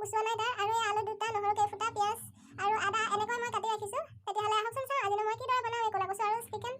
গুচোৱা নাই তাৰ আৰু এই আলু দুটা নহৰু কেইফুটা পিঁয়াজ আৰু আদা এনেকৈ মই কাটি ৰাখিছোঁ তেতিয়াহ'লে আহকচোন চাওঁ আজিনো মই কিদৰে বনাওঁ এই ক'লা কচু আৰু চিকেন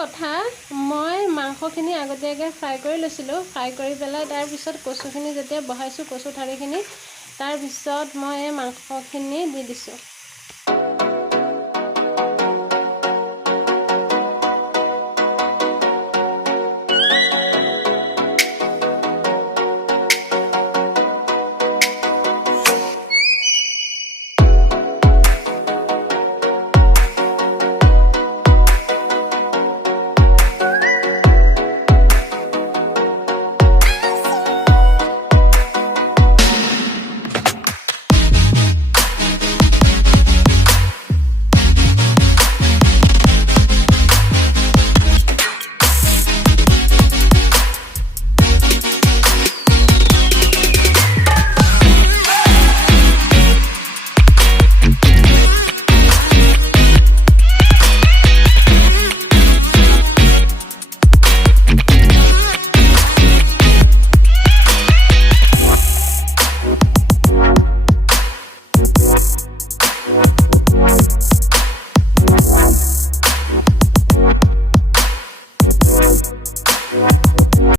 কথা মই মাংসখিনি আগতীয়াকৈ ফ্ৰাই কৰি লৈছিলোঁ ফ্ৰাই কৰি পেলাই তাৰপিছত কচুখিনি যেতিয়া বহাইছোঁ কচু ঠাৰিখিনি তাৰপিছত মই এই মাংসখিনি দি দিছোঁ